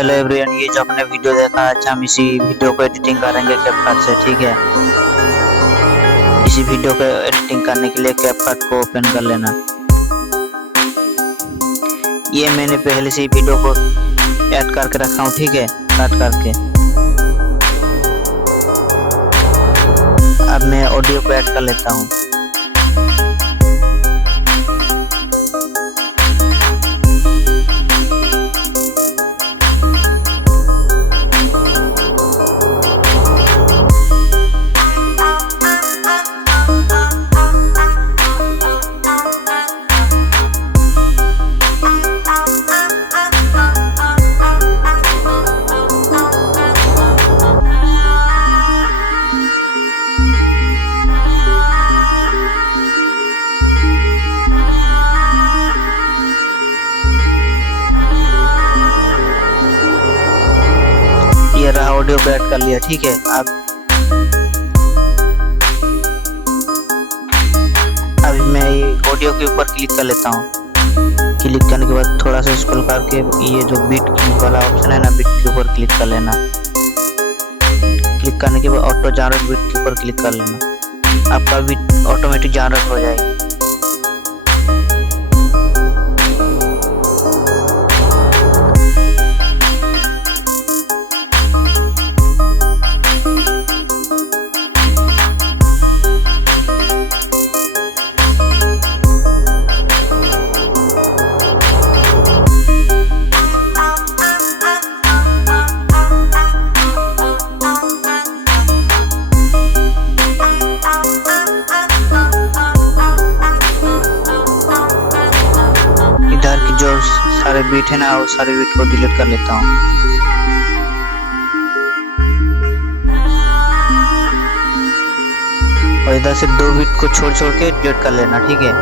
Hello everyone, ये जो आपने वीडियो देखा, आज हम इसी वीडियो को एडिटिंग करेंगे कैपकट से। ठीक है, इसी वीडियो को एडिटिंग करने के लिए कैपकट को ओपन कर लेना। ये मैंने पहले से ही वीडियो को ऐड करके रखा हूँ। ठीक है, कट करके अब मैं ऑडियो को ऐड कर लेता हूँ। ये रहा, ऑडियो को ऐड कर लिया। ठीक है, अब मैं ये ऑडियो के ऊपर क्लिक कर लेता हूँ। क्लिक करने के बाद थोड़ा सा स्क्रॉल करके ये जो बीट वाला ऑप्शन है ना, बीट के ऊपर क्लिक कर लेना। क्लिक करने के बाद ऑटो जनरेट बीट के ऊपर क्लिक कर लेना। आपका बीट ऑटोमेटिक जनरेट हो जाएगी। जो सारे बीट है ना, वो सारे बीट को डिलीट कर लेता हूँ। और इधर से 2 बीट को छोड़ छोड़ के डिलीट कर लेना। ठीक है,